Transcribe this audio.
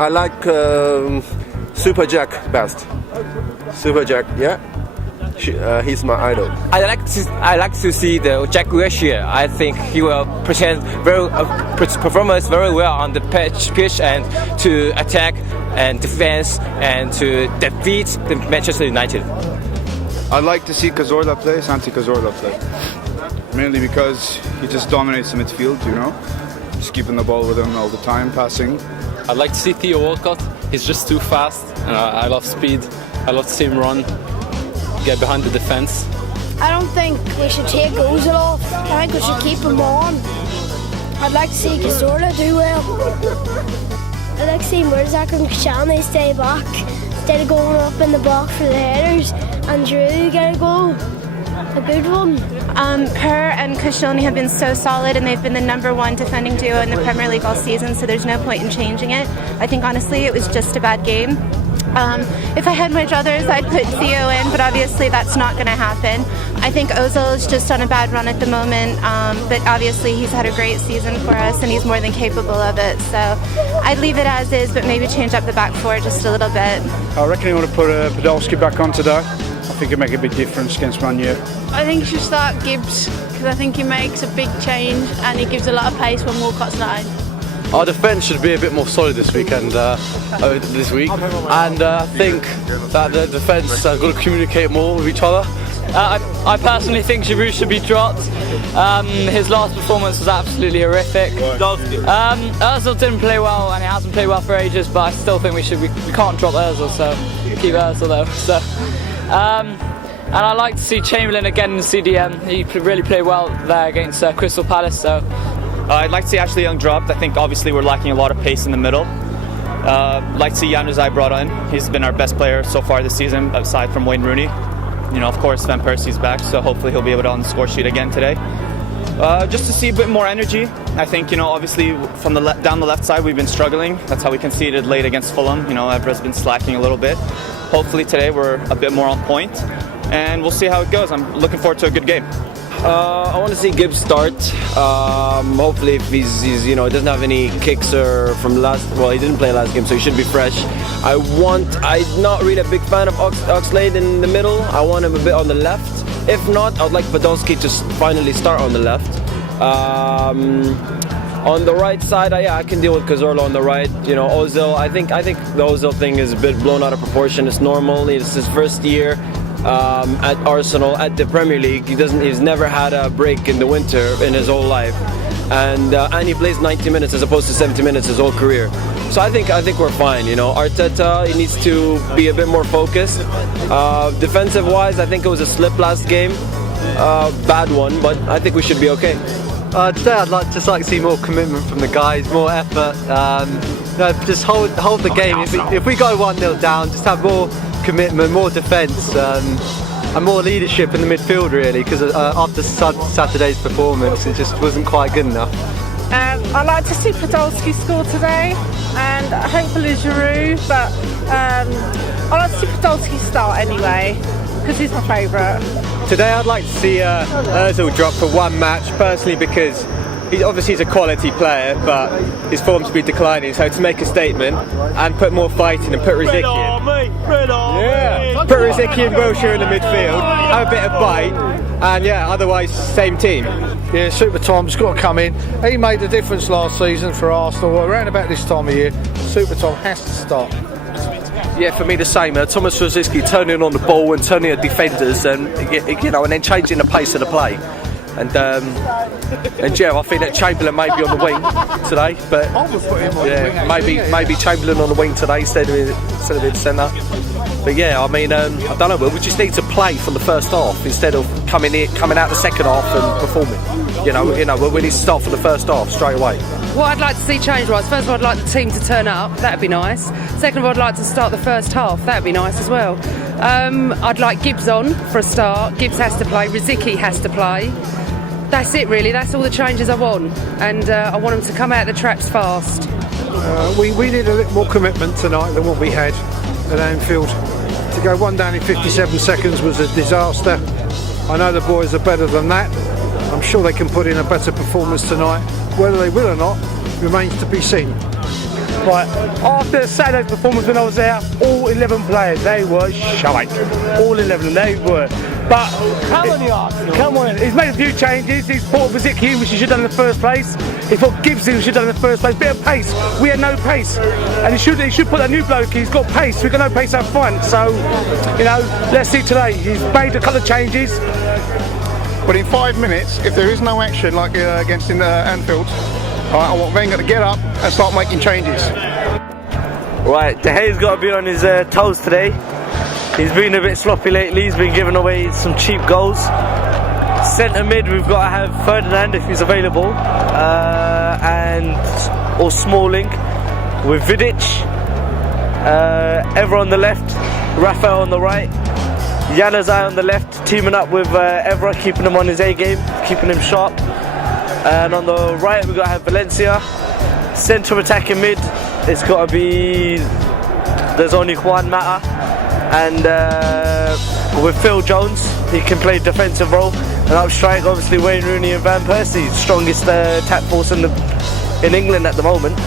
I like Super Jack best. Super Jack, yeah. He's my idol. I like to see the Jack Wilshere. I think he will present performance very well on the pitch and to attack and defense and to defeat the Manchester United. I'd like to see Cazorla play, Santi Cazorla play. Mainly because he just dominates the midfield, you know. Just keeping the ball with him all the time, passing. I'd like to see Theo Walcott. He's just too fast. I love speed. I love to see him run, get behind the defence. I don't think we should take Ozil off. I think we should keep him on. I'd like to see Cazorla do well. I'd like to see Murzak and Kashani stay back instead of going up in the box for the headers and Drew get a goal. A good one. Per and Koscielny have been so solid and they've been the #1 defending duo in the Premier League all season, so there's no point in changing it. I think honestly it was just a bad game. If I had my druthers, I'd put Theo in, but obviously that's not going to happen. I think Ozil is just on a bad run at the moment, but obviously he's had a great season for us and he's more than capable of it. So I'd leave it as is, but maybe change up the back four just a little bit. I reckon you want to put Podolski back on today. I think it'd make a big difference against Man Utd. I think you should start Gibbs because I think he makes a big change and he gives a lot of pace when Walcott's not in. Our defence should be a bit more solid this weekend, this week, and I think that the defence has got to communicate more with each other. I personally think Giroud should be dropped. His last performance was absolutely horrific. Ozil didn't play well and he hasn't played well for ages, but I still think we can't drop Ozil, so keep Ozil though. So, and I like to see Chamberlain again in the CDM. He really played well there against Crystal Palace. So. I'd like to see Ashley Young dropped. I think obviously we're lacking a lot of pace in the middle. Like to see Januzaj brought in. He's been our best player so far this season, aside from Wayne Rooney. You know, of course, Van Persie's back, so hopefully he'll be able to on the score sheet again today. Just to see a bit more energy. I think, you know, obviously from down the left side we've been struggling. That's how we conceded late against Fulham. You know, Evra's been slacking a little bit. Hopefully today we're a bit more on point, and we'll see how it goes. I'm looking forward to a good game. I want to see Gibbs start. Hopefully, if he's you know, doesn't have any kicks or from last. Well, he didn't play last game, so he should be fresh. I'm not really a big fan of Oxlade in the middle. I want him a bit on the left. If not, I'd like Podolski to finally start on the left. On the right side, I can deal with Cazorla on the right. You know, Ozil. I think the Ozil thing is a bit blown out of proportion. It's normal. It's his first year. At Arsenal, at the Premier League. He's never had a break in the winter in his whole life, and he plays 90 minutes as opposed to 70 minutes his whole career. So I think we're fine. You know, Arteta, he needs to be a bit more focused. Defensive wise, I think it was a slip last game, bad one, but I think we should be okay. Today I'd just like to see more commitment from the guys, more effort. Just hold the game. If we go 1-0 down, just have more commitment, more defence, and more leadership in the midfield, really, because after Saturday's performance it just wasn't quite good enough. I'd like to see Podolski score today and hopefully Giroud, but I'd like to see Podolski start anyway because he's my favourite. Today I'd like to see Ozil drop for one match, personally, because he's a quality player, but his form's been declining, so to make a statement and put more fighting and put Rosicky in. Put Rosicky and Wilshere in the midfield, have a bit of bite, and otherwise same team. Yeah, Super Tom's got to come in. He made the difference last season for Arsenal. Around about this time of year, Super Tom has to start. Yeah, for me the same. Thomas Rosicky turning on the ball and turning the defenders, and and then changing the pace of the play. And I think that Chamberlain may be on the wing today, but maybe Chamberlain on the wing today instead of in centre. But I don't know. We just need to play from the first half instead of coming out the second half and performing. We need to start from the first half straight away. What I'd like to see change-wise, first of all, I'd like the team to turn up. That'd be nice. Second of all, I'd like to start the first half. That'd be nice as well. I'd like Gibbs on for a start. Gibbs has to play. Rosicky has to play. That's it, really. That's all the changes I want, and I want them to come out the traps fast. We need a little more commitment tonight than what we had at Anfield. To go 1 down in 57 seconds was a disaster. I know the boys are better than that. I'm sure they can put in a better performance tonight. Whether they will or not remains to be seen. Right, after Saturday's performance when I was there, all 11 players, they were shite. All 11, they were. But come on, Arsenal. Come on, he's made a few changes. He's brought Vizicki in, which he should have done in the first place. He's put Gibbs in, which he should have done in the first place. Bit of pace. We had no pace, and he should put that new bloke. He's got pace. We've got no pace up front. So, you know, let's see today. He's made a couple of changes. But in 5 minutes, if there is no action like against in Anfield, I want Wenger to get up and start making changes. Right, De Gea's got to be on his toes today. He's been a bit sloppy lately. He's been giving away some cheap goals. Centre mid, we've got to have Ferdinand if he's available, or Smalling with Vidic. Evra on the left, Rafael on the right. Januzaj on the left, teaming up with Evra, keeping him on his A game, keeping him sharp. And on the right, we've got to have Valencia. Centre attacking mid, it's got to be. There's only Juan Mata. And with Phil Jones, he can play defensive role. And up strike, obviously Wayne Rooney and Van Persie, strongest attack force in England at the moment.